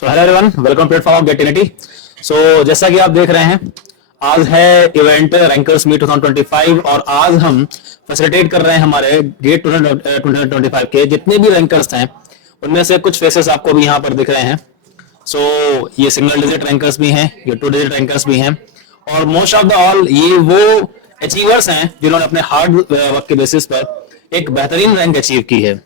So hello everyone, welcome platform of Getinity. So जैसा कि आप देख रहे हैं, आज है इवेंट रैंकर्स मीट 2025 और आज हम फैसिलिटेट कर रहे हैं हमारे गेट 2025 के जितने भी रैंकर्स हैं उनमें से कुछ फेसेस आपको भी यहाँ पर दिख रहे हैं। सो ये सिंगल डिजिट रैंकर्स भी हैं, ये 2 डिजिट रैंकर्स भी हैं और मोस्ट ऑफ द ऑल ये वो अचीवर्स हैं जिन्होंने अपने हार्ड वर्क के बेसिस पर एक बेहतरीन रैंक अचीव की है।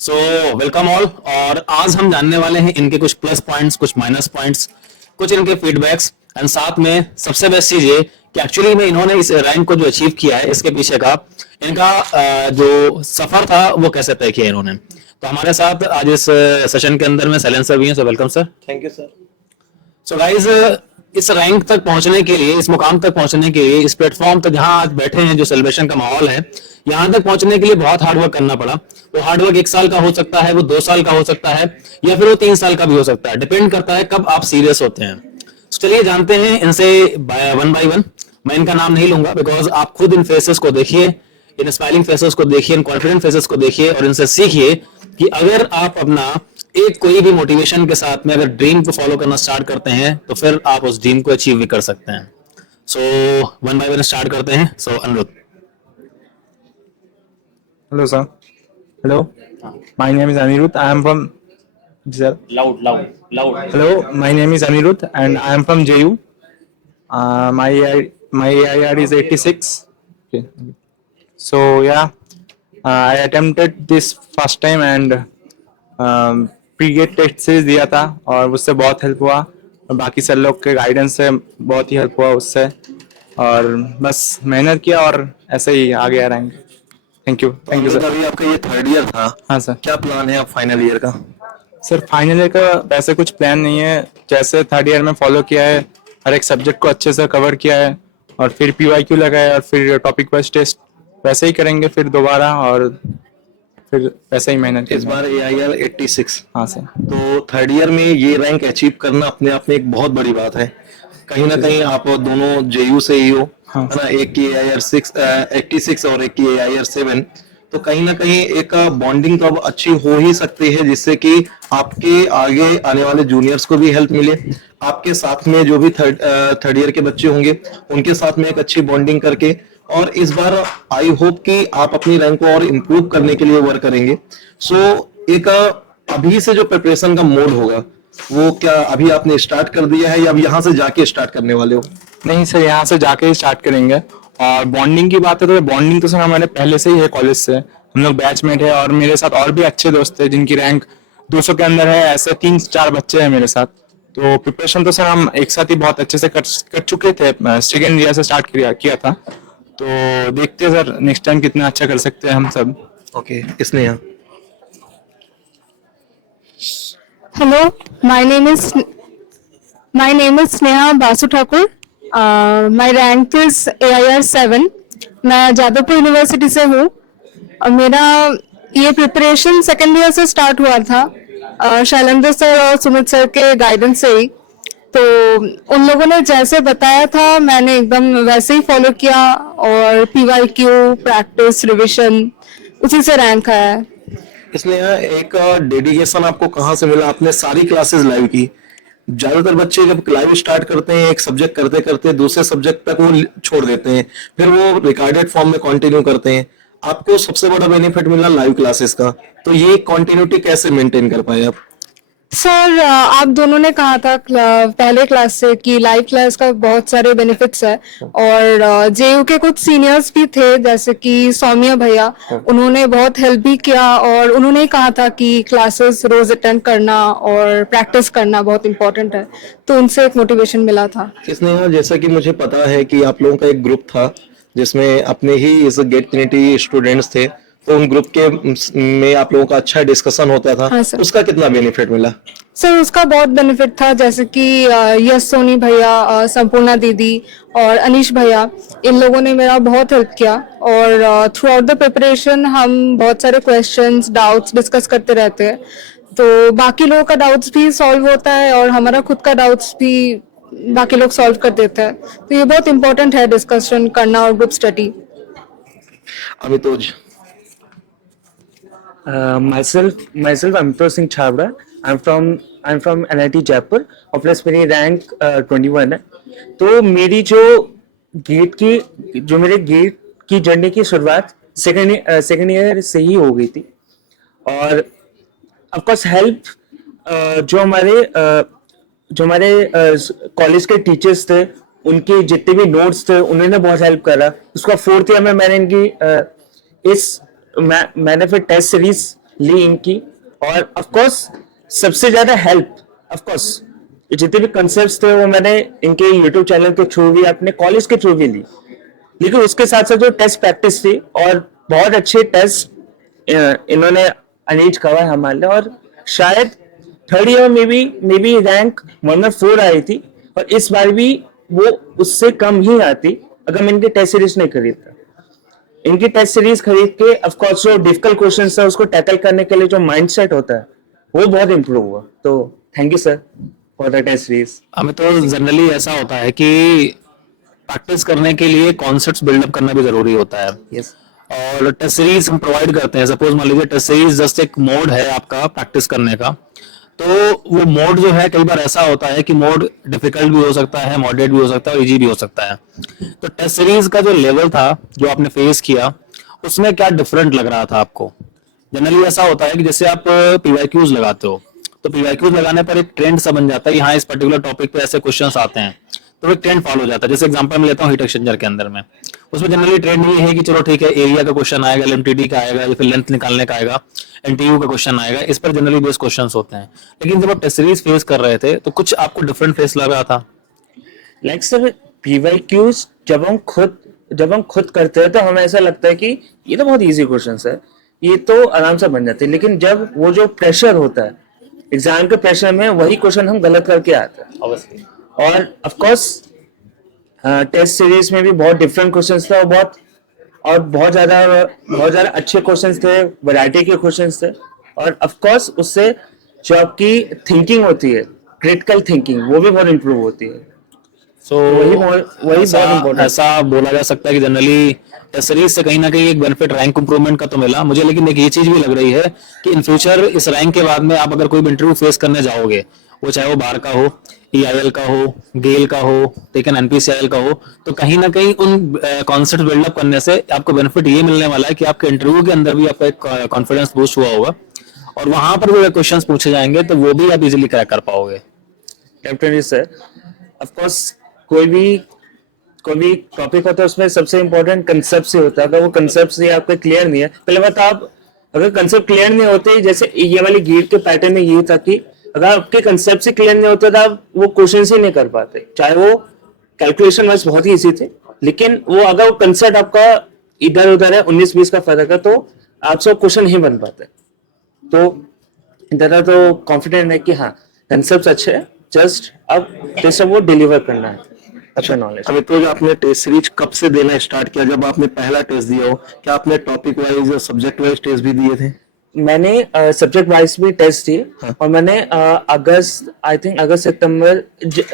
So welcome all. और आज हम जानने वाले हैं इनके कुछ प्लस पॉइंट्स, कुछ माइनस पॉइंट्स, कुछ इनके फीडबैक्स एंड साथ में सबसे बेस्ट चीज ये कि एक्चुअली में इन्होंने इस रैंक को जो अचीव किया है इसके पीछे का इनका जो सफर था वो कैसे तय किया इन्होंने। तो हमारे साथ आज इस सेशन के अंदर में सैलेंस सर भी हैं। So welcome sir. Thank you sir. So guys, इस रैंक तक पहुंचने के लिए, इस मुकाम तक पहुंचने के लिए, इस प्लेटफॉर्म तक जहां आज बैठे हैं, जो सेलिब्रेशन का माहौल है, यहां तक पहुंचने के लिए बहुत हार्ड वर्क करना पड़ा। वो हार्ड वर्क 1 साल का हो सकता है, वो 2 साल का हो सकता है, या फिर वो 3 साल का भी हो सकता है। डिपेंड करता है कब आप सीरियस होते हैं। तो चलिए जानते हैं इनसे वन बाय वन। मैं इनका नाम नहीं लूंगा बिकॉज आप खुद इन फेसेस को देखिए, इन स्माइलिंग फेसेस को देखिए, इन कॉन्फिडेंट फेसेस को देखिए और इनसे सीखिए कि अगर आप अपना एक कोई भी मोटिवेशन के साथ में अगर ड्रीम को फॉलो करना स्टार्ट करते हैं तो फिर आप उस ड्रीम को अचीव भी कर सकते हैं। So one by one start करते हैं। सो Anirudh. Hello, sir. Hello. My name is Anirudh. I am from. Sir. Loud. Hello. My name is Anirudh, and I am from JU. My AIR is 86. Okay. So yeah, I attempted this first time and pre-gate test series दिया था और उससे बहुत help हुआ और बाकी sir लोग के गाइडेंस से बहुत ही हेल्प हुआ उससे और बस मेहनत किया और ऐसे ही आ गया रैंक। Thank you sir. अभी आपका ये 3rd ईयर था। हाँ सर। क्या प्लान है आप फाइनल ईयर का? सर फाइनल ईयर का वैसे कुछ प्लान नहीं है, जैसे 3rd ईयर में फॉलो किया है, हर एक सब्जेक्ट को अच्छे से कवर किया है और फिर PYQ लगाया और फिर टॉपिक वाइज टेस्ट वैसे ही करेंगे फिर दोबारा और फिर वैसे ही मेहनत इस बार AIR 86। हाँ सर। तो 3rd ईयर में ये रैंक अचीव करना अपने आप में एक बहुत बड़ी बात है। कहीं ना कहीं आप दोनों JU से ही हो, हाँ। है ना? एक की AIR 86 और एक की AIR 7। तो कहीं ना कहीं एक बॉन्डिंग तो अब अच्छी हो ही सकती है जिससे कि आपके आगे आने वाले जूनियर्स को भी हेल्प मिले, आपके साथ में जो भी थर्ड ईयर के बच्चे होंगे उनके साथ में एक अच्छी बॉन्डिंग करके। और इस बार आई होप कि आप अपनी रैंक को और इम्प्रूव करने के लिए वर्क करेंगे। सो एक अभी से जो प्रिपरेशन का मोड होगा वो क्या अभी आपने स्टार्ट कर दिया है या अब यहाँ से जाके स्टार्ट करने वाले हो? नहीं सर, यहाँ से जाके ही स्टार्ट करेंगे। और बॉन्डिंग की बात है तो बॉन्डिंग तो सर हमारे पहले से ही है, कॉलेज से हम लोग बैचमेट है और मेरे साथ और भी अच्छे दोस्त हैं जिनकी रैंक 200 के अंदर है। ऐसे 3-4 बच्चे हैं मेरे साथ। तो प्रिपरेशन तो सर हम एक साथ ही बहुत अच्छे से कर चुके थे, 2nd ईयर से स्टार्ट किया था। तो देखते हैं सर नेक्स्ट टाइम कितना अच्छा कर सकते हैं हम सब। ओके, इसने यहाँ Hello, my name is Sneha Basu Thakur. My rank is AIR 7. मैं जादवपुर यूनिवर्सिटी से हूँ और मेरा ये प्रिपरेशन 2nd ईयर से स्टार्ट हुआ था शैलेंद्र सर और सुमित सर के गाइडेंस से ही। तो उन लोगों ने जैसे बताया था मैंने एकदम वैसे ही फॉलो किया और PYQ, प्रैक्टिस, रिविजन, उसी से रैंक आया है। इसलिए एक डेडिकेशन आपको कहाँ से मिला? आपने सारी क्लासेस लाइव की। ज्यादातर बच्चे जब लाइव स्टार्ट करते हैं एक सब्जेक्ट करते करते दूसरे सब्जेक्ट तक वो छोड़ देते हैं, फिर वो रिकॉर्डेड फॉर्म में कंटिन्यू करते हैं। आपको सबसे बड़ा बेनिफिट मिला लाइव क्लासेस का। तो ये क्वांटिन्यूटी कैसे मेंटेन कर पाए आप? सर आप दोनों ने कहा था पहले क्लास से कि लाइव क्लास का बहुत सारे बेनिफिट्स है और JU के कुछ सीनियर्स भी थे जैसे कि सौम्या भैया, उन्होंने बहुत हेल्प भी किया और उन्होंने ही कहा था कि क्लासेस रोज अटेंड करना और प्रैक्टिस करना बहुत इंपॉर्टेंट है। तो उनसे एक मोटिवेशन मिला था। इसने जैसा कि मुझे पता है कि आप लोगों का एक ग्रुप था जिसमें अपने ही इस गेटिनिटी स्टूडेंट्स थे, तो उन ग्रुप के में आप लोगों का अच्छा डिस्कशन होता था। हाँ सर। उसका कितना बेनिफिट मिला? सर उसका बहुत बेनिफिट था जैसे कि यश सोनी भैया, संपूर्णा दीदी और अनीश भैया, इन लोगों ने मेरा बहुत हेल्प किया और थ्रू आउट द प्रिपरेशन हम बहुत सारे क्वेश्चंस, डाउट्स डिस्कस करते रहते हैं। तो बाकी लोगों का डाउट्स भी सॉल्व होता है और हमारा खुद का डाउट्स भी बाकी लोग सॉल्व कर देते हैं। तो ये बहुत इंपॉर्टेंट है डिस्कशन करना और group study. Amitoj. Myself, Amitoj Singh Chhabra. I'm from I am from NIT Jaipur और प्लस मेरी रैंक 21 है। तो मेरी मेरे गेट की जर्नी की शुरुआत सेकेंड ईयर से ही हो गई थी। और ऑफ कोर्स हेल्प जो हमारे कॉलेज के टीचर्स थे, उनके जितने भी नोट्स थे उन्होंने बहुत हेल्प करा। उसका 4th ईयर में मैंने मैंने फिर टेस्ट सीरीज ली इनकी। और ऑफ कोर्स सबसे ज्यादा हेल्प ऑफ कोर्स जितने भी कंसेप्ट्स थे वो मैंने इनके यूट्यूब चैनल के थ्रू भी, अपने कॉलेज के थ्रू भी ली। लेकिन उसके साथ साथ जो टेस्ट प्रैक्टिस थी और बहुत अच्छे टेस्ट इन्होंने अरेंज करवाए हमारे लिए। और शायद 3rd ईयर में भी रैंक 104 आई थी, और इस बार भी वो उससे कम ही आती अगर मैं इनकी टेस्ट सीरीज नहीं खरीदता। इनकी टेस्ट सीरीज खरीद के ऑफ कोर्स जो डिफिकल्ट क्वेश्चन था उसको टैकल करने के लिए जो माइंडसेट होता है वो बहुत इंप्रूव हुआ। तो thank you sir for the test series. हमें तो जनरली ऐसा होता है कि प्रैक्टिस करने के लिए कॉन्सेप्ट्स बिल्डअप करना भी जरूरी होता है। यस। और टेस्ट सीरीज हम प्रोवाइड करते हैं। सपोज मान लीजिए टेस्ट सीरीज जस्ट एक मोड है आपका प्रैक्टिस करने का, तो वो मोड जो है कई बार ऐसा होता है कि मोड डिफिकल्ट भी हो सकता है, मॉडरेट भी हो सकता है और इजी भी हो सकता है। तो टेस्ट सीरीज का जो लेवल था जो आपने फेस किया, उसमें क्या डिफरेंट लग रहा था आपको? जनरली ऐसा होता है कि जैसे आप PYQs लगाते हो, तो PYQs लगाने पर एक ट्रेंड सा बन जाता है कि हाँ इस पर्टिकुलर टॉपिक पे ऐसे क्वेश्चंस आते हैं, तो एक ट्रेंड फॉलो हो जाता है। जैसे एग्जांपल मैं लेता हूँ हीट एक्सचेंजर के अंदर में, उसमें जनरली ट्रेंड ये है कि चलो ठीक है एरिया का क्वेश्चन आएगा, LMTD का आएगा, या फिर लेंथ निकालने का आएगा, NTU का क्वेश्चन आएगा, इस पर जनरली बेस्ड क्वेश्चंस होते हैं। लेकिन जब आप टेस्ट सीरीज फेस कर रहे थे तो कुछ आपको डिफरेंट फेस लग रहा था? लाइक सर PYQs जब हम खुद करते हैं तो हमें ऐसा लगता है कि ये तो बहुत इजी क्वेश्चंस है, ये तो आराम से बन जाते हैं। लेकिन जब वो जो प्रेशर होता है एग्जाम के प्रेशर में, वही क्वेश्चन हम गलत करके आते हैं ऑब्वियसली। और ऑफ कोर्स टेस्ट सीरीज में भी बहुत डिफरेंट क्वेश्चंस थे और बहुत ज्यादा अच्छे क्वेश्चंस थे, वैरायटी के क्वेश्चंस थे। और ऑफ कोर्स उससे जो आपकी थिंकिंग होती है, क्रिटिकल थिंकिंग, वो भी बहुत इंप्रूव होती है। सो वही बहुत इम्पोर्टेंट। ऐसा बोला जा सकता है कि जनरली टेस्ट सीरीज से कहीं ना कहीं एक बेनिफिट रैंक इंप्रूवमेंट का तो मिला मुझे, लेकिन एक ये चीज भी लग रही है कि इन फ्यूचर इस रैंक के बाद में आप अगर कोई भी इंटरव्यू फेस करने जाओगे, वो चाहे वो बार का हो, EIL का हो, गेल का हो, ठीक है, NPCIL का हो, तो कहीं ना कहीं उन कॉन्सेप्ट बिल्डअप करने से आपको बेनिफिट ये मिलने वाला है कि आपके इंटरव्यू के अंदर भी आपका एक कॉन्फिडेंस बूस्ट हुआ होगा, और वहां पर भी क्वेश्चंस पूछे जाएंगे तो वो भी आप इजीली क्रैक कर पाओगे। Definitely sir. ऑफ कोर्स कोई भी टॉपिक होता है उसमें सबसे इंपॉर्टेंट कंसेप्ट से होता है। अगर वो कंसेप्ट से आपका क्लियर नहीं है, पहले बात आप अगर कंसेप्ट क्लियर नहीं होते, जैसे ये वाली गेट के पैटर्न में ये था कि अगर आपके कंसेप्ट से क्लियर नहीं होता तो आप वो क्वेश्चन ही नहीं कर पाते, चाहे वो कैलकुलेशन वाइज बहुत ही इजी थे, लेकिन वो अगर वो कंसेप्ट आपका इधर उधर है, 19-20 का फर्क है, तो आपसे क्वेश्चन नहीं बन पाते। तो इधर तो कॉन्फिडेंट है कि हाँ कंसेप्ट अच्छे है, जस्ट अब जैसे वो डिलीवर करना है अच्छा नॉलेज। अभी तो आपने टेस्ट सीरीज कब से देना स्टार्ट किया? जब आपने पहला टेस्ट दिया हो, क्या आपने टॉपिक वाइज या सब्जेक्ट वाइज टेस्ट भी दिए थे? मैंने सब्जेक्ट वाइज भी टेस्ट दिए। हाँ। और मैंने अगस्त सितंबर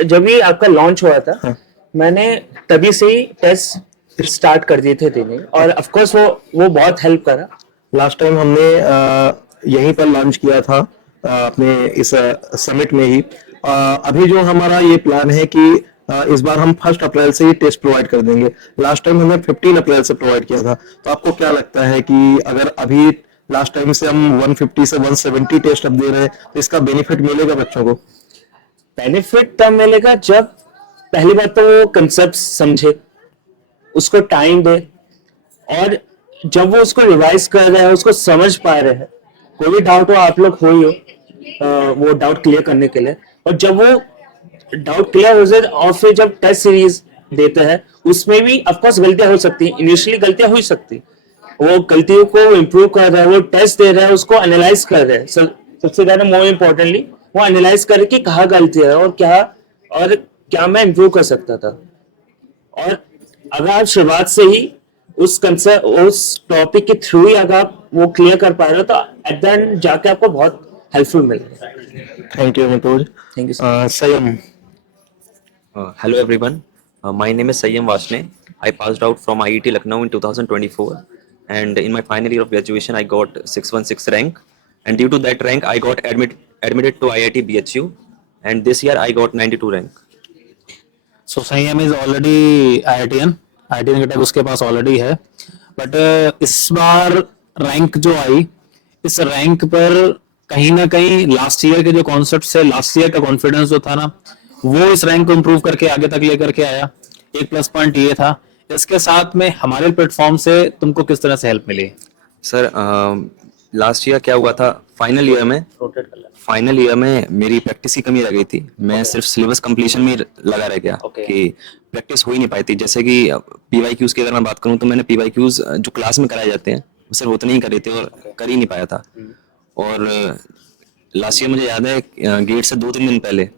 जब भी आपका लॉन्च हुआ था, हाँ। मैंने तभी से ही टेस्ट स्टार्ट कर दिए थे देने, और ऑफ कोर्स वो बहुत हेल्प करा। लास्ट टाइम हमने यहीं पर लॉन्च किया था अपने इस समिट में ही। अभी जो हमारा ये प्लान है कि इस बार हम 1 अप्रैल से ही टेस्ट प्रोवाइड कर देंगे। लास्ट टाइम हमने 15 अप्रैल से प्रोवाइड किया था। तो आपको क्या लगता है कि अगर अभी लास्ट टाइम से हम 150 से 170 टेस्ट अब दे रहे हैं तो इसका बेनिफिट मिलेगा बच्चों को? बेनिफिट तब मिलेगा जब पहली बात तो वो कंसेप्ट समझे, उसको टाइम दे, और जब वो उसको रिवाइज कर रहे हैं, उसको समझ पा रहे हैं, कोई भी डाउट हो आप लोग हो ही हो वो डाउट क्लियर करने के लिए। और जब वो डाउट क्लियर हो जाए और फिर जब टेस्ट सीरीज देते हैं उसमें भी ऑफकोर्स गलतियां हो सकती है, इनिशियली गलतियां हो सकती, वो गलतियों को इम्प्रूव कर रहा है, वो टेस्ट दे रहा है, उसको एनालाइज कर रहे हैं। सबसे ज्यादा मोर इम्पोर्टेंटली वो एनालाइज करे कि कहाँ गलती है और क्या मैं इम्प्रूव कर सकता था। और अगर आप शुरुआत से ही उस टॉपिक के थ्रू ही अगर आप वो क्लियर कर पा रहे हो तो एट द एंड जाके आपको बहुत हेल्पफुल मिलेगा। Thank you Mitoj. Thank you Sanyam. Hello everyone, my name is Sayyam Vashne. I passed out from IIT Lucknow in 2024, and in my final year of graduation I got 616 rank, and due to that rank I got admitted to IIT BHU, and this year I got 92 rank. सो संयम is already IITian का tag उसके पास already है, but इस बार rank जो आई, इस rank पर कहीं ना कहीं लास्ट ईयर के जो कॉन्सेप्ट से लास्ट ईयर का कॉन्फिडेंस जो था ना, वो इस रैंक को इम्प्रूव करके आगे तक लेकर के आया। एक प्लस पॉइंट ये था। इसके साथ में हमारे प्लेटफॉर्म से तुमको किस तरह से हेल्प मिली? सर लास्ट ईयर क्या हुआ था, फाइनल ईयर में मेरी प्रैक्टिस की कमी रह गई थी। मैं सिर्फ सिलेबस कंप्लीशन में लगा रह गया कि प्रैक्टिस हो ही नहीं पाई थी। जैसे कि PYQs की अगर मैं बात करूं तो मैंने PYQs जो क्लास में कराए जाते हैं वो सिर्फ उतने ही करे थे और कर ही नहीं पाया था। और लास्ट ईयर मुझे याद है गेट से 2-3 दिन पहले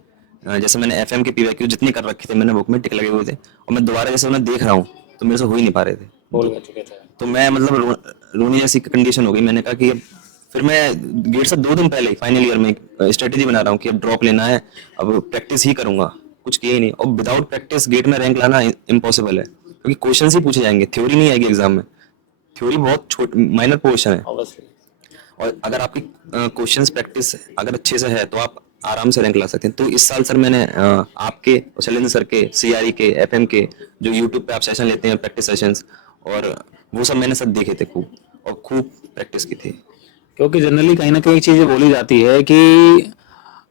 जैसे मैंने FM के PYQ जितने कर रखे थे मैंने बुक में टिक लगे हुए थे, और मैं दोबारा जैसे उन्हें देख रहा हूँ तो मेरे से हो ही नहीं पा रहे थे। तो मैं मतलब रोने जैसी कंडीशन हो गई। मैंने कहा कि अब फिर मैं गेट से 2 दिन पहले फाइनल ईयर में स्ट्रेटेजी बना रहा हूँ कि अब ड्रॉप लेना है, अब प्रैक्टिस ही करूंगा, कुछ किया ही नहीं। और विदाउट प्रैक्टिस गेट में रैंक लाना इम्पॉसिबल है, क्योंकि क्वेश्चन ही पूछे जाएंगे, थ्योरी नहीं आएगी एग्जाम में। थ्योरी बहुत माइनर पोर्शन है, और अगर आपकी क्वेश्चंस प्रैक्टिस अगर अच्छे से है तो आप आराम से रैंक ला सकते हैं। तो इस साल सर मैंने आपके और शैलेंद्र सर के, CRE के, FM के जो यूट्यूब पे आप सेशन लेते हैं प्रैक्टिस सेशंस, और वो सब मैंने सब देखे थे खूब, और खूब प्रैक्टिस की थी। क्योंकि जनरली कहीं ना कहीं चीजें बोली जाती है कि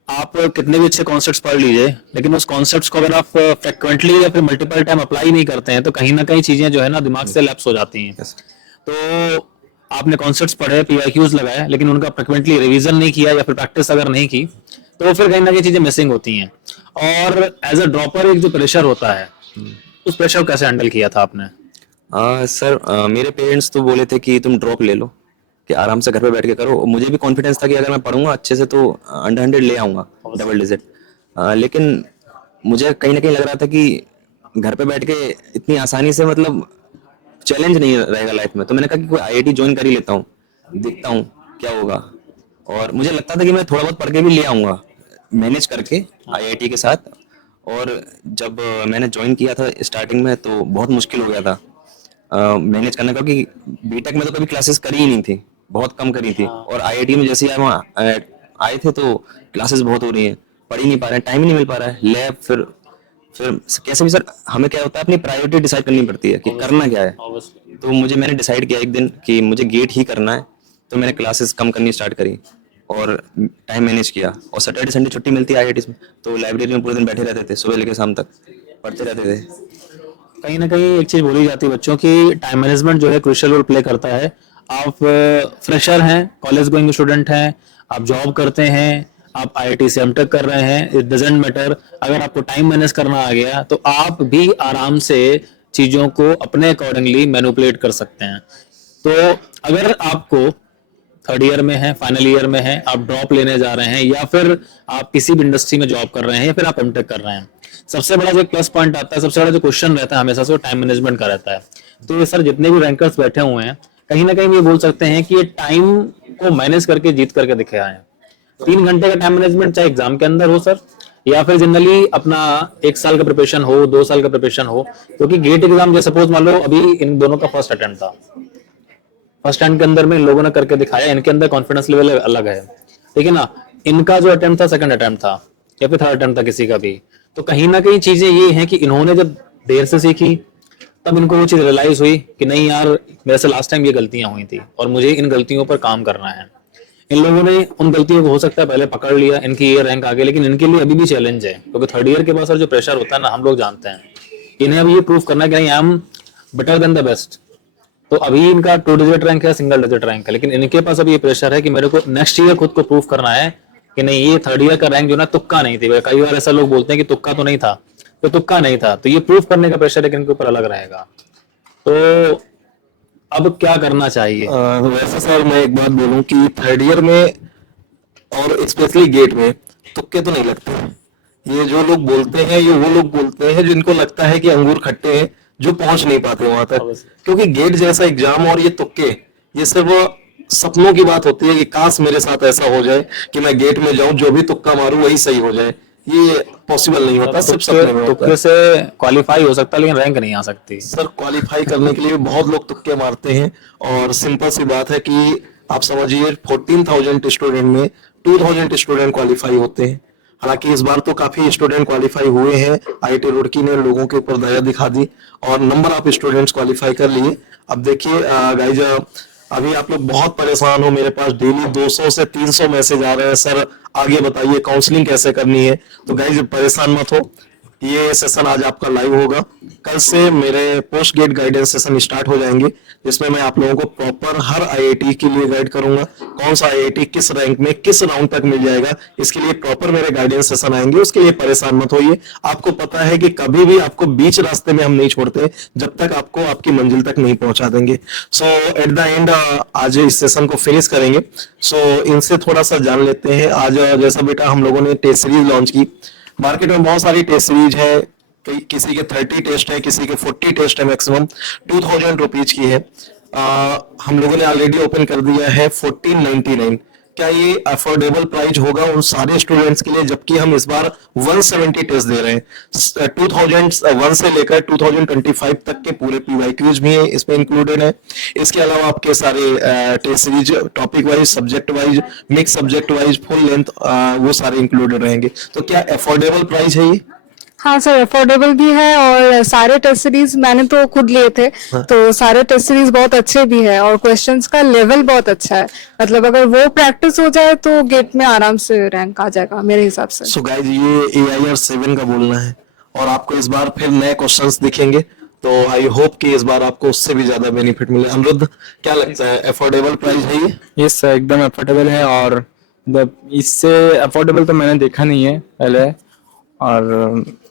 आप कितने भी अच्छे कॉन्सेप्ट्स पढ़ लीजिए, लेकिन उस कॉन्सेप्ट्स को अगर आप फ्रिक्वेंटली या फिर मल्टीपल टाइम अप्लाई नहीं करते हैं तो कहीं ना कहीं चीजें जो है ना दिमाग से लैप्स हो जाती हैं। तो आपने कॉन्सेप्ट्स पढ़े, PYQs लगाए, लेकिन उनका फ्रिक्वेंटली रिवीजन नहीं किया या फिर प्रैक्टिस अगर नहीं की तो फिर कहीं ना कहीं चीजें मिसिंग होती हैं। और एज अ ड्रॉपर एक जो प्रेशर होता है, उस प्रेशर को कैसे हैंडल किया था आपने? सर मेरे पेरेंट्स तो बोले थे कि तुम ड्रॉप ले लो, कि आराम से घर पे बैठ के करो। मुझे भी कॉन्फिडेंस था कि अगर मैं पढ़ूंगा अच्छे से तो अंडर 100 ले आऊंगा, डबल डिजिट। लेकिन मुझे कहीं ना कहीं लग रहा था कि घर पे बैठ के इतनी आसानी से मतलब चैलेंज नहीं रहेगा लाइफ में। तो मैंने कहा कि कोई IIT ज्वाइन कर ही लेता हूँ, देखता हूँ क्या होगा। और मुझे लगता था कि मैं थोड़ा बहुत पढ़ के भी ले आऊंगा मैनेज करके IIT के साथ। और जब मैंने ज्वाइन किया था स्टार्टिंग में तो बहुत मुश्किल हो गया था मैनेज करना, क्योंकि बीटेक में तो कभी क्लासेस करी ही नहीं थी, बहुत कम करी थी। और IIT में जैसे आए थे तो क्लासेस बहुत हो रही हैं, पढ़ ही नहीं पा रहे हैं, टाइम ही नहीं मिल पा रहा है। लैब फिर कैसे भी सर हमें क्या होता है अपनी प्रायोरिटी डिसाइड करनी पड़ती है कि करना क्या है। तो मैंने डिसाइड किया एक दिन कि मुझे गेट ही करना है, तो मैंने क्लासेस कम करनी स्टार्ट करी और टाइम मैनेज किया। और सैटरडे संडे छुट्टी मिलती है IIT में, तो लाइब्रेरी में पूरे दिन बैठे रहते थे, सुबह लेकर शाम तक पढ़ते रहते थे। कहीं ना कहीं एक चीज बोली जाती है बच्चों की, टाइम मैनेजमेंट जो है क्रूशियल रोल प्ले करता है। आप फ्रेशर हैं, कॉलेज गोइंग स्टूडेंट हैं, आप जॉब करते हैं, आप IIT से MTech कर रहे हैं, इट डजंट मैटर। अगर आपको टाइम मैनेज करना आ गया तो आप भी आराम से चीजों को अपने अकॉर्डिंगली मैनिपुलेट कर सकते हैं। तो अगर आपको थर्ड ईयर में है, फाइनल ईयर में है, आप ड्रॉप लेने जा रहे हैं, या फिर आप किसी भी इंडस्ट्री में जॉब कर रहे हैं, या फिर आप MTech कर रहे हैं, सबसे बड़ा जो प्लस पॉइंट आता है, सबसे बड़ा जो क्वेश्चन रहता है हमेशा से, वो टाइम मैनेजमेंट का रहता है। तो सर जितने भी रैंकर्स बैठे हुए हैं कहीं ना कहीं ये बोल सकते हैं कि ये टाइम को मैनेज करके जीत करके दिखे आए हैं। 3 घंटे का टाइम मैनेजमेंट चाहे एग्जाम के अंदर हो सर, या फिर जनरली अपना 1 साल का प्रिपरेशन हो, 2 साल का प्रिपरेशन हो, क्योंकि गेट एग्जाम जो सपोज मान लो अभी इन दोनों का फर्स्ट अटेम्प्ट था, फर्स्ट टाइम के अंदर में इन लोगों ने करके दिखाया, इनके अंदर कॉन्फिडेंस लेवल अलग है, ठीक है ना। इनका जो अटेम्प्ट था सेकंड अटेम्प्ट था या फिर थर्ड अटेम्प्ट था किसी का भी। तो कहीं ना कहीं चीजें ये हैं कि इन्होंने जब देर से सीखी तब इनको वो चीज रियलाइज हुई कि नहीं यार मेरे से लास्ट टाइम ये गलतियां हुई थी और मुझे इन गलतियों पर काम करना है। इन लोगों ने उन गलतियों को हो सकता है पहले पकड़ लिया, इनकी ये रैंक आ गई, लेकिन इनके लिए अभी भी चैलेंज है, क्योंकि थर्ड ईयर के बाद सर जो प्रेशर होता है ना, हम लोग जानते हैं, इन्हें अब ये प्रूव करना है कि नहीं I am better than the best. तो अभी इनका 2 डिजिट रैंक है, सिंगल डिजिट रैंक है, लेकिन इनके पास अभी ये प्रेशर है कि मेरे को नेक्स्ट ईयर खुद को प्रूव करना है कि नहीं ये थर्ड ईयर का रैंक जो ना तुक्का नहीं थी। कई बार ऐसा लोग बोलते हैं कि तुक्का तो नहीं था, तो तुक्का नहीं था, तो ये प्रूव करने का प्रेशर है कि इनके ऊपर अलग रहेगा। तो अब क्या करना चाहिए? वैसे सर मैं एक बात बोलूं कि थर्ड ईयर में और स्पेशली गेट में तुक्के तो नहीं लगते। ये जो लोग बोलते हैं ये वो लोग बोलते हैं जिनको लगता है कि अंगूर खट्टे हैं, जो पहुंच नहीं पाते वहां तक। क्योंकि गेट जैसा एग्जाम और ये तुक्के, ये सिर्फ सपनों की बात होती है कि काश मेरे साथ ऐसा हो जाए कि मैं गेट में जाऊं, जो भी तुक्का मारूं वही सही हो जाए। ये पॉसिबल नहीं होता, सिर्फ सपने में होता तुक्के है। से क्वालिफाई हो सकता है लेकिन रैंक नहीं आ सकती। सर क्वालिफाई करने के लिए बहुत लोग तुक्के मारते हैं, और सिंपल सी बात है कि आप समझिए 14,000 स्टूडेंट में 2,000 स्टूडेंट क्वालिफाई होते हैं। हालांकि इस बार तो काफी स्टूडेंट क्वालिफाई हुए हैं, आईआईटी रुड़की ने लोगों के ऊपर दया दिखा दी और नंबर ऑफ स्टूडेंट्स क्वालिफाई कर लिए। अब देखिए गाइज, अभी आप लोग बहुत परेशान हो, मेरे पास डेली 200 से 300 मैसेज आ रहे हैं, सर आगे बताइए काउंसलिंग कैसे करनी है। तो गाइज परेशान मत हो, ये सेशन आज आपका लाइव होगा। कल से मेरे post gate guidance session start हो जाएंगे, जिसमें मैं आप लोगों को प्रॉपर हर आईआईटी के लिए गाइड करूंगा। कौन सा आईआईटी किस रैंक में किस राउंड तक मिल जाएगा, इसके लिए प्रॉपर मेरे गाइडेंस सेशन आएंगे। उसके लिए परेशान मत होइए। आपको पता है कि कभी भी आपको बीच रास्ते में हम नहीं छोड़ते जब तक आपको आपकी मंजिल तक नहीं पहुंचा देंगे। सो एट द एंड आज इस सेशन को फिनिश करेंगे। सो इनसे थोड़ा सा जान लेते हैं। आज जैसा बेटा हम लोगों ने टेस्ट सीरीज लॉन्च की, मार्केट में बहुत सारी टेस्ट सीरीज है, किसी के 30 टेस्ट है, किसी के 40 टेस्ट है, मैक्सिमम 2,000 रुपीज की है। हम लोगों ने ऑलरेडी ओपन कर दिया है 1499। क्या ये अफोर्डेबल प्राइस होगा उन सारे स्टूडेंट्स के लिए, जबकि हम इस बार 170 टेस्ट दे रहे हैं। 2001 से लेकर 2025 तक के पूरे पीवाईक्यूज भी इसमें इंक्लूडेड है। इसके अलावा आपके सारे test series topic wise, subject wise, mix subject wise, full length वो सारे इंक्लूडेड रहेंगे। तो क्या अफोर्डेबल प्राइस है ये? हाँ सर, अफोर्डेबल भी है और सारे टेस्ट सीरीज मैंने तो खुद लिए थे। तो सारे टेस्ट सीरीज बहुत अच्छे भी है और क्वेश्चंस का लेवल बहुत अच्छा है। मतलब अगर वो प्रैक्टिस हो जाए तो गेट में आराम से रैंक आ जाएगा मेरे हिसाब से। सो गाइज ये AIR 7 का बोलना है और आपको इस बार फिर नए क्वेश्चंस दिखेंगे, तो आई होप कि इस बार आपको उससे भी ज्यादा बेनिफिट मिले। अनिरुद्ध, क्या लगता है, अफोर्डेबल प्राइस है ये? यस सर, एकदम अफोर्डेबल है और इससे अफोर्डेबल तो मैंने देखा नहीं है पहले। और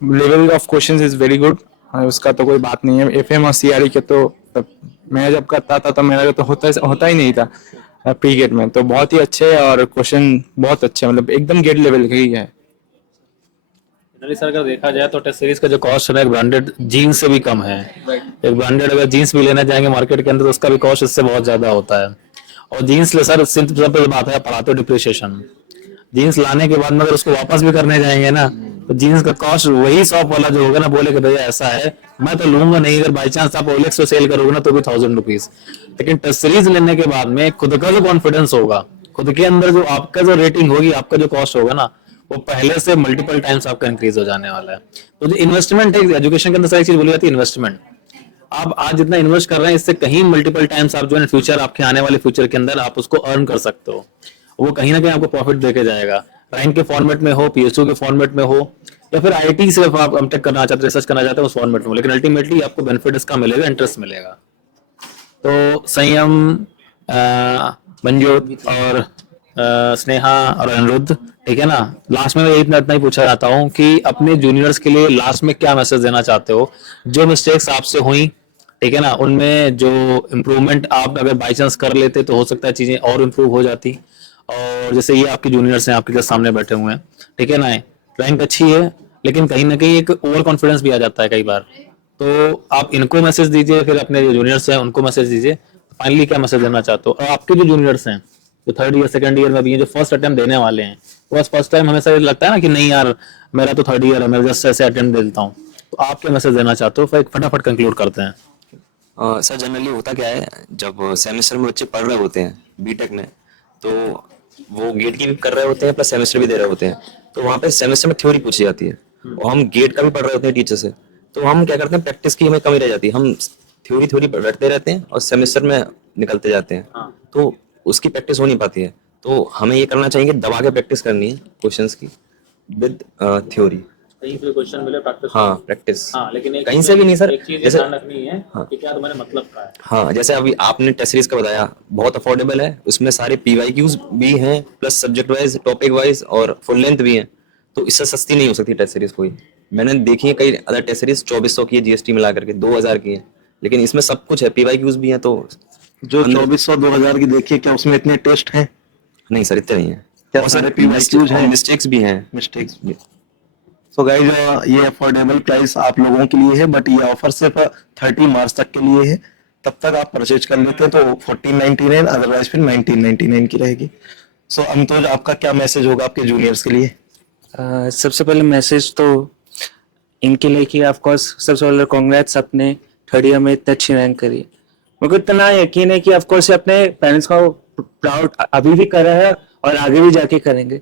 level of questions is very good, उसका तो कोई बात नहीं है। FM और CRE के तो मैं जब करता था तो मेरा तो होता ही नहीं था प्री गेट में। तो बहुत ही अच्छे और क्वेश्चन बहुत अच्छे, मतलब एकदम गेट लेवल के ही है। सर अगर देखा जाए तो टेस्ट सीरीज का जो कॉस्ट है ब्रांडेड जीन्स से भी कम है। एक ब्रांडेड अगर जीन्स भी लेना चाहेंगे मार्केट के अंदर तो उसका भी कॉस्ट इससे बहुत ज्यादा होता है। और जीन्स ले सर सिंपल बात है, पढ़ाते हो डिप्रिसिएशन। जीन्स लाने के बाद में अगर उसको वापस भी करने जाएंगे ना तो जीन्स का कॉस्ट वही शॉप वाला जो होगा ना बोले कि भैया ऐसा है मैं तो लूंगा नहीं, अगर बाई चांस आप ओलेक्स को सेल करोगे ना तो भी 1,000 रुपीज। लेकिन टेस्ट सीरीज लेने के बाद में खुद का जो कॉन्फिडेंस होगा, खुद के अंदर जो आपका जो रेटिंग होगी, आपका जो कॉस्ट होगा ना वो पहले से मल्टीपल टाइम्स आपका इंक्रीज हो जाने वाला है। तो जो इन्वेस्टमेंट है एजुकेशन के अंदर सारी चीज बोली जाती है इन्वेस्टमेंट। आप आज जितना इन्वेस्ट कर रहे हैं इससे कहीं मल्टीपल टाइम्स आप जो है फ्यूचर आपके आने वाले फ्यूचर के अंदर आप उसको अर्न कर सकते हो। वो कहीं ना कहीं आपको प्रॉफिट देके जाएगा, रैंक के फॉर्मेट में हो, PSU के फॉर्मेट में हो, या फिर IIT सिर्फ आप एमटेक करना चाहते हैं, रिसर्च करना चाहते हैं उस फॉर्मेट में, लेकिन अल्टीमेटली आपको बेनिफिट इसका मिलेगा, इंटरेस्ट मिलेगा। तो संयम, मंजूत और स्नेहा और अनिरुद्ध, ठीक है ना, लास्ट में मैं इतना ही पूछा जाता हूँ कि अपने जूनियर्स के लिए लास्ट में क्या मैसेज देना चाहते हो? जो मिस्टेक्स आपसे हुई, ठीक है ना, उनमें जो इम्प्रूवमेंट आप अगर बाई चांस कर लेते तो हो सकता है चीजें और इम्प्रूव हो जाती। और जैसे ये आपके जूनियर्स हैं, आपके जस्ट सामने बैठे हुए हैं, ठीक है ना, रैंक अच्छी है लेकिन कहीं ना कहीं एक ओवर कॉन्फिडेंस भी आ जाता है कई बार। तो आप इनको मैसेज दीजिए, फिर अपने जो जूनियर्स हैं उनको मैसेज दीजिए। फाइनली क्या मैसेज देना चाहते हो? और आपके जो जूनियर्स हैं जो 3rd ईयर 2nd ईयर में भी हैं, जो फर्स्ट अटेम्प्ट देने वाले हैं, बस फर्स्ट टाइम हमेशा ये लगता है ना कि नहीं यार मेरा तो 3rd ईयर है, मैं जस्ट ऐसे अटेम्प्ट दे देता हूँ, तो आप क्या मैसेज देना चाहते हो? फिर फटाफट कंक्लूड करते हैं। सर जनरली होता क्या है, जब सेमेस्टर में बच्चे पढ़ रहे होते हैं बीटेक में, तो वो गेट की भी कर रहे होते हैं प्लस सेमेस्टर भी दे रहे होते हैं, तो वहाँ पे सेमेस्टर में थ्योरी पूछी जाती है और हम गेट का भी पढ़ रहे होते हैं टीचर से। तो हम क्या करते हैं, प्रैक्टिस की हमें कमी रह जाती है, हम थ्योरी रटते रहते हैं और सेमेस्टर में निकलते जाते हैं, तो उसकी प्रैक्टिस हो नहीं पाती है। तो हमें ये करना चाहिए कि दबा के प्रैक्टिस करनी है क्वेश्चंस की विद थ्योरी। कहीं से क्वेश्चन मिले प्रैक्टिस, हाँ प्रैक्टिस, हाँ, लेकिन कहीं से भी नहीं सर। एक चीज जैसे ध्यान रखनी है कि क्या तुम्हारे मतलब का है। हाँ, जैसे अभी आपने टेस्ट सीरीज का बताया, बहुत अफोर्डेबल है, उसमें सारे PYQs भी हैं plus subject wise, topic wise और फुल लेंथ भी है, तो इससे सस्ती नहीं हो सकती टेस्ट सीरीज कोई। मैंने देखी है कई अदर टेस्ट सीरीज 2400 की है, GST मिला करके 2000 की है, लेकिन इसमें सब कुछ है, PYQs भी हैं। तो जो 2400-2000 की देखिए, क्या उसमें इतने टेस्ट हैं? नहीं सर, इतने नहीं है, क्या बहुत सारे सारे PYQs हैं? मिस्टेक्स भी हैं। मिस्टेक्स भी। सो गाइज ये अफोर्डेबल प्राइस आप लोगों के लिए है, बट ये ऑफर सिर्फ 30 मार्च तक के लिए है। तब तक आप परचेज कर लेते हैं तो 1499, अदरवाइज फिर 1999 की रहेगी। सो अंतोज, आपका क्या मैसेज होगा आपके जूनियर्स के लिए? सबसे पहले मैसेज तो इनके लिए कि ऑफ कोर्स सबसे पहले कांग्रेट्स, अपने 3rd ईयर में इतनी अच्छी रैंक करी। मुझे इतना यकीन है कि ऑफ कोर्स अपने पेरेंट्स को प्राउड अभी भी कर रहा है और आगे भी जाके करेंगे।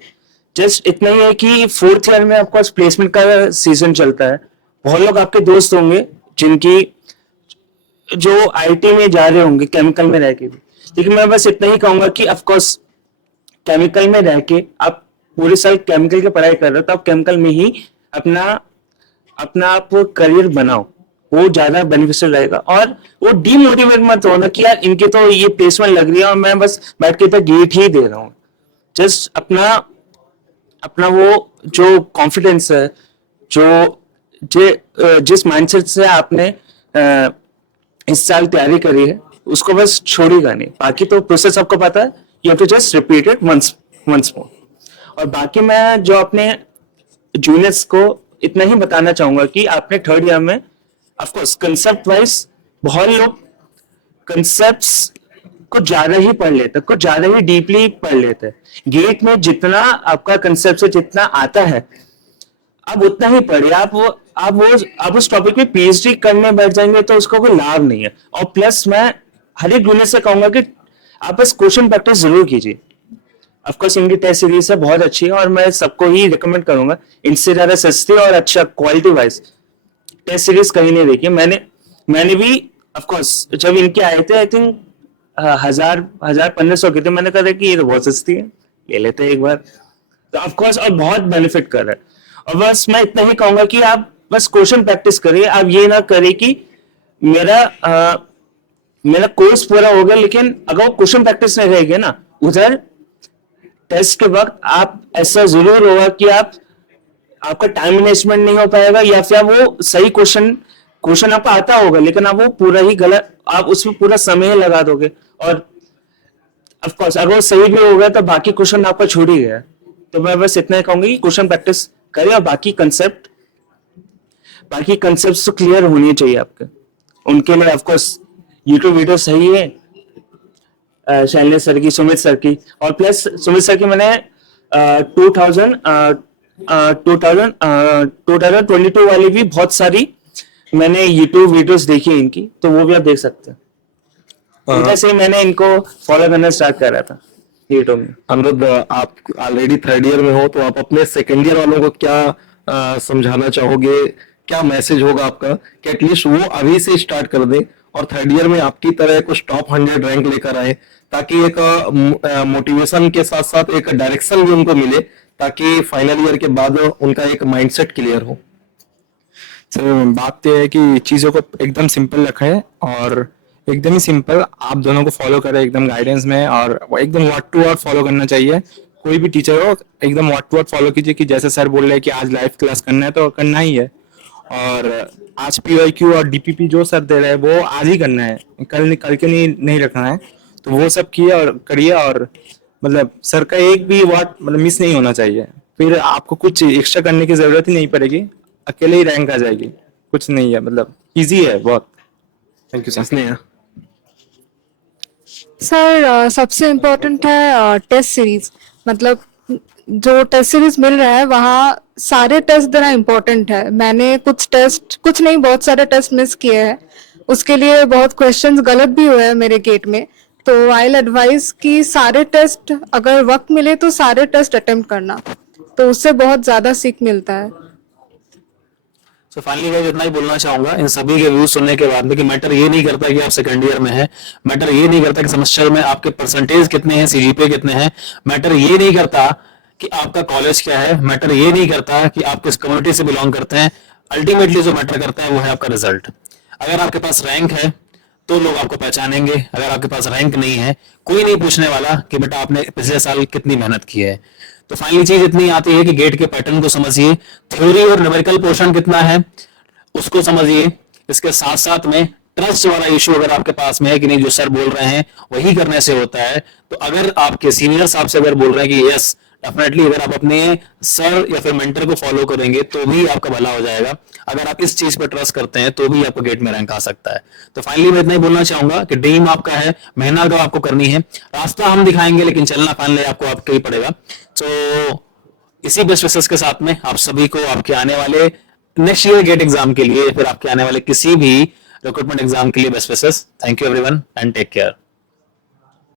जस्ट इतना ही है कि फोर्थ ईयर में ऑफकोर्स प्लेसमेंट का सीजन चलता है। बहुत लोग आपके दोस्त होंगे जिनकी जो आईटी में जा रहे होंगे केमिकल में रह के भी, लेकिन मैं बस इतना ही कहूंगा कि ऑफकोर्स केमिकल में रह के आप पूरे साल केमिकल की पढ़ाई कर रहे हो तो आप केमिकल में ही अपना आप करियर बनाओ, वो ज्यादा बेनिफिशियल रहेगा। और वो डीमोटिवेट मत होना कि यार इनके तो ये प्लेसमेंट लग रही है और मैं बस बैठ के तो गेट ही दे रहा हूँ। जस्ट अपना वो जो कॉन्फिडेंस है, जिस माइंडसेट से आपने इस साल तैयारी करी है उसको बस छोड़ेगा नहीं। बाकी तो प्रोसेस आपको पता है, you have to just repeat it once more. और बाकी मैं जो अपने जूनियर्स को इतना ही बताना चाहूंगा कि आपने थर्ड ईयर में ऑफकोर्स कंसेप्ट वाइज बहुत लोग कंसेप्ट्स को ज्यादा ही पढ़ लेते, कुछ ज्यादा ही डीपली पढ़ लेते। गेट में जितना आपका कंसेप्ट से जितना आता है आप उतना ही पढ़िए। आप उस टॉपिक में पीएचडी करने बैठ जाएंगे तो उसका कोई लाभ नहीं है। और प्लस मैं हर एक जूनियर से कहूंगा कि आप बस क्वेश्चन प्रैक्टिस जरूर कीजिए। ऑफकोर्स इनकी टेस्ट सीरीज है बहुत अच्छी है और मैं सबको ही रिकमेंड करूंगा। इनसे ज्यादा सस्ती और अच्छा क्वालिटी वाइज टेस्ट सीरीज कहीं नहीं देखी। मैंने भी ऑफकोर्स जब इनके आए थे आई थिंक 1500 के थे, मैंने कहा कि ये तो बहुत सस्ती है, ले लेते हैं एक बार। तो ऑफकोर्स और बहुत बेनिफिट कर रहा है। और बस मैं इतना ही कहूंगा कि आप बस क्वेश्चन प्रैक्टिस करिए। आप ये ना करिए कि मेरा कोर्स पूरा हो गया लेकिन अगर वो क्वेश्चन प्रैक्टिस नहीं रहेगी ना, उधर टेस्ट के वक्त आप ऐसा जरूर होगा कि आपका टाइम मैनेजमेंट नहीं हो पाएगा, या फिर वो सही क्वेश्चन आपको आता होगा लेकिन आप वो पूरा ही गलत, आप उसमें पूरा समय लगा दोगे। और ऑफकोर्स अगर वो सही भी होगा तो बाकी क्वेश्चन आपका छूट ही गया। तो मैं बस इतना ही कहूंगी कि क्वेश्चन प्रैक्टिस करें और बाकी कंसेप्ट तो क्लियर होनी चाहिए आपके। उनके लिए ऑफकोर्स यूट्यूब वीडियो सही है, शैलेश सर की, सुमित सर की, और प्लस सुमित सर की मैंने 2022 वाली भी बहुत सारी मैंने यूट्यूब वीडियोस देखी है इनकी, तो वो भी आप देख सकते हैं। जैसे मैंने इनको फॉलो करना स्टार्ट करा था यूट्यूब में। अनिरुद्ध, आप ऑलरेडी थर्ड ईयर में हो तो आप अपने सेकेंड ईयर वालों को क्या समझाना चाहोगे? क्या मैसेज होगा आपका कि एटलीस्ट वो अभी से स्टार्ट कर दे और थर्ड ईयर में आपकी तरह कुछ टॉप 100 रैंक लेकर आए, ताकि एक मोटिवेशन के साथ साथ एक डायरेक्शन भी उनको मिले, ताकि फाइनल ईयर के बाद उनका एक माइंडसेट क्लियर हो। सर बात यह है कि चीज़ों को एकदम सिंपल रखें और एकदम ही सिंपल आप दोनों को फॉलो करें एकदम गाइडेंस में, और एकदम वर्ड टू वर्ड फॉलो करना चाहिए। कोई भी टीचर हो एकदम वर्ड टू वर्ड फॉलो कीजिए कि जैसे सर बोल रहे हैं कि आज लाइव क्लास करना है तो करना ही है, और आज PYQ और DPP जो सर दे रहे हैं वो आज ही करना है, कल के नहीं रखना है। तो वो सब किए और करिए, और मतलब सर का एक भी वर्ड मतलब मिस नहीं होना चाहिए। फिर आपको कुछ एक्स्ट्रा करने की जरूरत ही नहीं पड़ेगी, अकेले ही रैंक आ जाएगी। कुछ नहीं है, मतलब इजी है बहुत। Thank you sir. Sneha sir सबसे इम्पोर्टेंट है टेस्ट सीरीज। मतलब जो टेस्ट सीरीज मिल रहा है वहाँ सारे टेस्ट देना इम्पोर्टेंट है। मैंने कुछ नहीं बहुत सारे टेस्ट मिस किए हैं, उसके लिए बहुत क्वेश्चंस गलत भी हुए हैं मेरे गेट में। तो आई विल एडवाइस कि सारे टेस्ट अगर वक्त मिले तो सारे टेस्ट अटेम्प्ट करना, तो उससे बहुत ज्यादा सीख मिलता है। तो फाइनली मैं इतना ही बोलना चाहूंगा इन सभी के व्यूज सुनने के बाद में कि मैटर ये नहीं करता कि आप सेकंड ईयर में हैं, मैटर ये नहीं करता कि सेमेस्टर में आपके परसेंटेज कितने हैं, CGPA कितने हैं, मैटर ये नहीं करता कि आपका कॉलेज क्या है, मैटर ये नहीं करता कि आप किस कम्युनिटी से बिलोंग करते हैं। अल्टीमेटली जो मैटर करता है वो है आपका रिजल्ट। अगर आपके पास रैंक है तो लोग आपको पहचानेंगे, अगर आपके पास रैंक नहीं है कोई नहीं पूछने वाला कि बेटा आपने पिछले साल कितनी मेहनत की है। तो फाइनली चीज इतनी आती है कि गेट के पैटर्न को समझिए, थ्योरी और न्यूमेरिकल पोर्शन कितना है उसको समझिए, इसके साथ साथ में ट्रस्ट वाला इशू अगर आपके पास में है कि नहीं जो सर बोल रहे हैं वही करने से होता है। तो अगर आपके सीनियर साहब से अगर बोल रहे हैं कि यस डेफिनेटली अगर आप अपने सर या फिर मेंटर को फॉलो करेंगे तो भी आपका भला हो जाएगा। अगर आप इस चीज पर ट्रस्ट करते हैं तो भी आपको गेट में रैंक आ सकता है। तो फाइनली मैं इतना ही बोलना चाहूंगा कि ड्रीम आपका है, मेहनत तो आपको करनी है, रास्ता हम दिखाएंगे लेकिन चलना फाइनली आपको आपके ही पड़ेगा। तो इसी बेस्ट विशेस के साथ में आप सभी को आपके आने वाले नेक्स्ट ईयर गेट एग्जाम के लिए, फिर आपके आने वाले किसी भी रिक्रूटमेंट एग्जाम के लिए best wishes. Thank you everyone and take care.